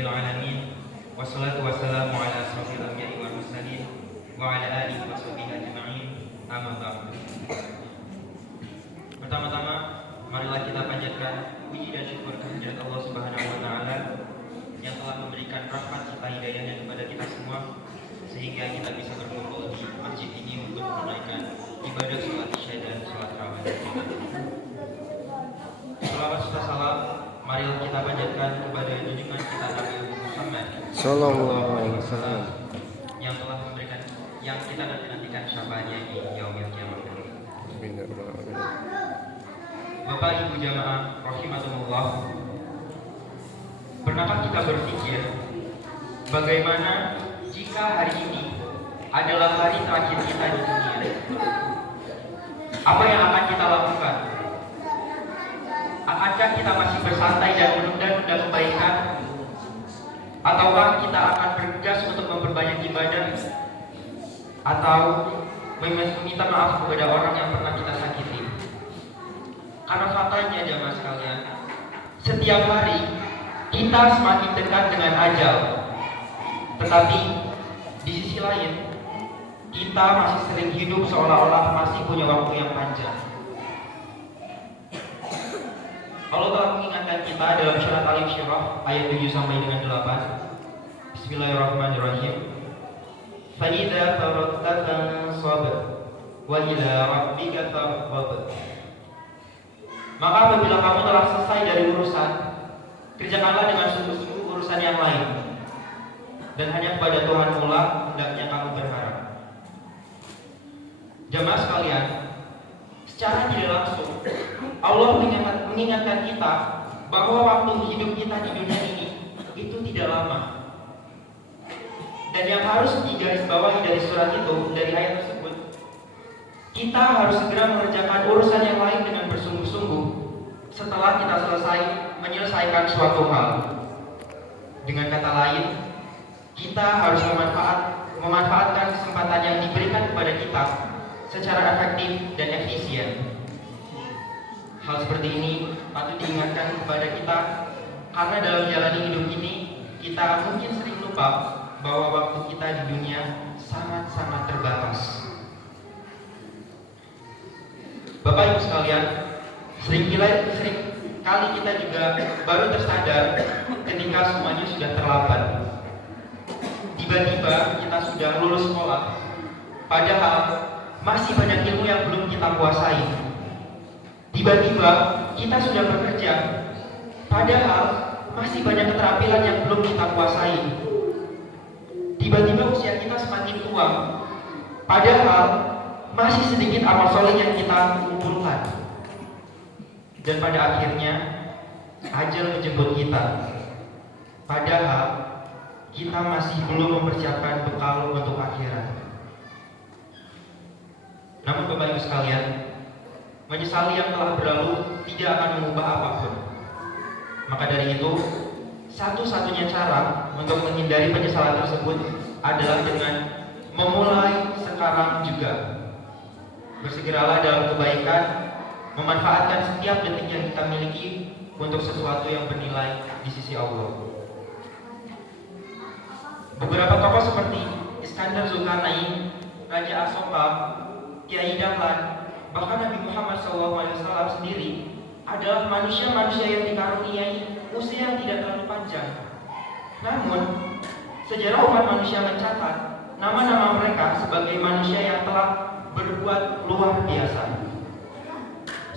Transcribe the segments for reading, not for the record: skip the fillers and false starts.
rabbil alamin. Wassalatu wassalamu ala asrofil anbiya'i wal mursalin wa ala alihi wa sahbihi ajma'in. Amma ba'du. Pertama-tama, marilah kita panjatkan puji dan syukur kehadirat Allah Subhanahu wa taala yang telah memberikan rahmat serta hidayahnya kepada kita semua sehingga kita bisa berkumpul di masjid ini untuk menunaikan ibadah sholat isya dan sholat tarawih. Salawat serta salam marilah kita panjatkan kepada junjungan kita Nabi Muhammad Sallallahu Alaihi Wasallam yang telah memberikan yang kita nantikan syafaatnya di yaumil qiyamah. Bapak Ibu jamaah rahimakumullah, pernahkah kita berpikir bagaimana jika hari ini adalah hari terakhir kita di dunia? Apa yang akan kita lakukan? Akankah kita masih bersantai dan menunda-nunda kebaikan? Ataukah kita akan bergegas untuk memperbanyak ibadah? Atau meminta maaf kepada orang yang pernah kita sakiti? Karena faktanya jamaah sekalian, setiap hari kita semakin dekat dengan ajal. Tetapi di sisi lain, kita masih sering hidup seolah-olah masih punya waktu yang panjang. Allah telah mengingatkan kita dalam surat Al-Insyirah ayat 7 sampai dengan 8. Bismillahirrahmanirrahim. Fa'idza faraghta fansab wa ila rabbika farghab. Maka apabila kamu telah selesai dari urusan, kerjakanlah dengan sungguh-sungguh urusan yang lain. Dan hanya kepada Tuhan pula hendaknya kamu berharap. Jamaah sekalian, secara tidak langsung Allah mengingatkan kita bahwa waktu hidup kita di dunia ini itu tidak lama. Dan yang harus digarisbawahi dari surat itu, dari ayat tersebut, kita harus segera mengerjakan urusan yang lain dengan bersungguh-sungguh setelah kita menyelesaikan suatu hal. Dengan kata lain, kita harus memanfaatkan kesempatan yang diberikan kepada kita secara efektif dan efisien. Hal seperti ini patut diingatkan kepada kita karena dalam menjalani hidup ini kita mungkin sering lupa bahwa waktu kita di dunia sangat-sangat terbatas. Bapak Ibu sekalian, sering kali kita juga baru tersadar ketika semuanya sudah terlambat. Tiba-tiba kita sudah lulus sekolah, padahal masih banyak ilmu yang belum kita kuasai. Tiba-tiba kita sudah bekerja, padahal masih banyak keterampilan yang belum kita kuasai. Tiba-tiba usia kita semakin tua, padahal masih sedikit amal soleh yang kita kumpulkan. Dan pada akhirnya ajal menjemput kita, padahal kita masih belum mempersiapkan bekal untuk akhirat. Namun Bapak Ibu sekalian, menyesali yang telah berlalu tidak akan mengubah apapun. Maka dari itu, satu-satunya cara untuk menghindari penyesalan tersebut adalah dengan memulai sekarang juga. Bersegeralah dalam kebaikan, memanfaatkan setiap detik yang kita miliki untuk sesuatu yang bernilai di sisi Allah. Beberapa tokoh seperti Iskandar Zulkarnain, Raja Asoka, Kiai Dahlan, bahkan Nabi Muhammad SAW sendiri adalah manusia-manusia yang dikaruniai usia yang tidak terlalu panjang. Namun, sejarah umat manusia mencatat nama-nama mereka sebagai manusia yang telah berbuat luar biasa.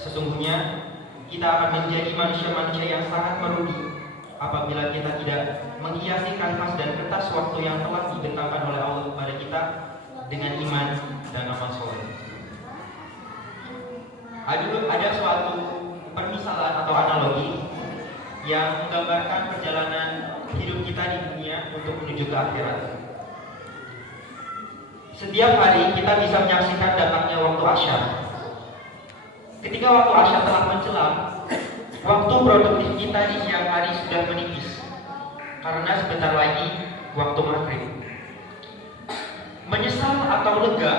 Sesungguhnya, kita akan menjadi manusia-manusia yang sangat merugi apabila kita tidak menghiasi kanvas dan kertas waktu yang telah dibentangkan oleh Allah kepada kita dengan iman dan amal soleh. Ada suatu permisalan atau analogi yang menggambarkan perjalanan hidup kita di dunia untuk menuju ke akhirat. Setiap hari kita bisa menyaksikan datangnya waktu asyar. Ketika waktu asyar telah menjelang, waktu produktif kita di siang hari sudah menipis karena sebentar lagi waktu maghrib. Menyesal atau lega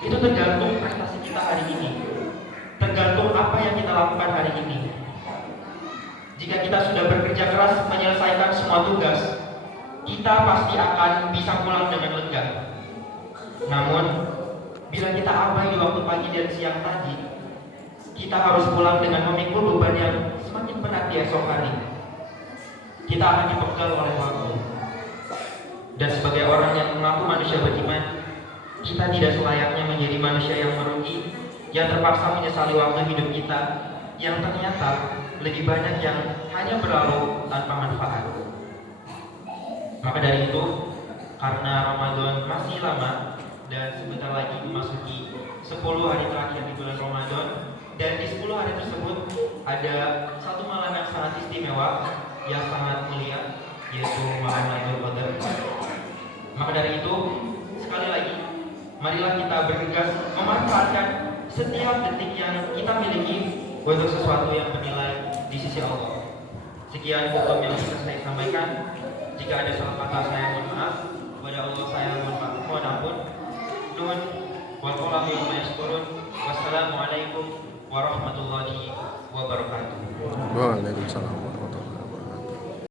itu tergantung prestasi kita hari ini, tergantung apa yang kita lakukan hari ini. Jika kita sudah bekerja keras menyelesaikan semua tugas, kita pasti akan bisa pulang dengan lega. Namun, bila kita abai di waktu pagi dan siang tadi, kita harus pulang dengan memikul beban yang semakin berat di esok hari. Kita akan dipekal oleh waktu. Dan sebagai orang yang mengaku manusia beriman, kita tidak selayaknya menjadi manusia yang merugi, yang terpaksa menyesali waktu hidup kita, yang ternyata lebih banyak yang hanya berlalu tanpa manfaat. Maka dari itu, karena Ramadan masih lama dan sebentar lagi memasuki 10 hari terakhir di bulan Ramadan, dan di 10 hari tersebut ada satu malam yang sangat istimewa, yang sangat mulia, yaitu malam Lailatul Qadar. Maka dari itu, sekali lagi, marilah kita bergegas memanfaatkan setiap detik yang kita miliki untuk sesuatu yang bernilai di sisi Allah. Sekian hukum yang bisa saya sampaikan. Jika ada salah kata, saya mohon maaf. Kepada Allah saya mohon ampun. Nun wallahu yashkurun. Wassalamualaikum warahmatullahi wabarakatuh. Waalaikumsalam.